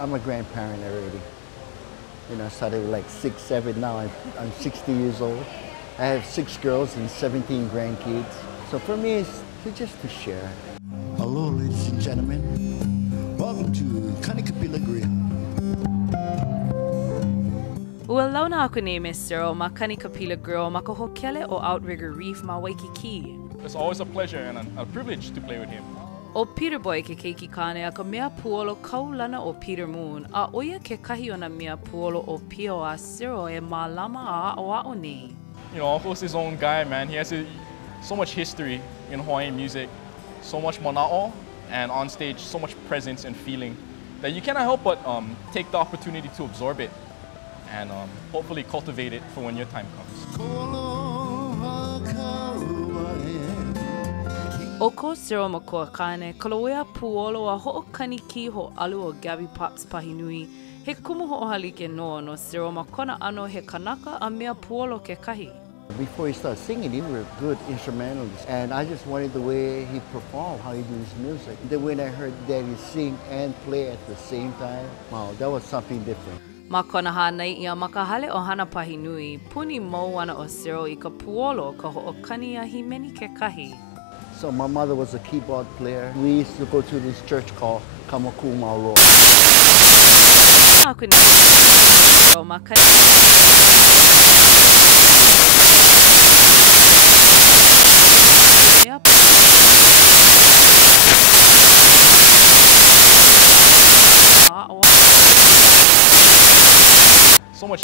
I'm a grandparent already. You know, I started like 6, 7, now I'm 60 years old. I have 6 girls and 17 grandkids. So for me, it's just to share. Hello, ladies and gentlemen. Welcome to Kanikapila Grill. Ua launa aku nei Miss Cyril ma Kanikapila Grill ma ka hokele o Outrigger Reef ma Waikiki. It's always a pleasure and a privilege to play with him. O Peter Boy ke keiki kane a ka mea puolo kaulana o Peter Moon a oia ke kahi o na mea puolo o Pio a Cyril e malama a o nei. You know, Uncle's his own guy, man. He has so much history in Hawaiian music, so much mana'o, and on stage, so much presence and feeling that you cannot help but take the opportunity to absorb it and hopefully cultivate it for when your time comes. O ko Cyril Makoa kane, kaloea puolo a ho'okani ki ho alu o Gabby Pops Pahinui, he kumu ho'ohalike no Cyril Makona ano he kanaka a mea puolo ke kahi. Before he started singing, he was a good instrumentalist. And I just wanted the way he performed, how he do his music. Then when I heard Daddy sing and play at the same time, wow, that was something different. Makona hanai ia makahale o hana Pahinui, puni mo ana o Cyril I ka puolo ka ho'okani a himeni ke kahi. So my mother was a keyboard player. We used to go to this church called Kamaku Mauro. So much.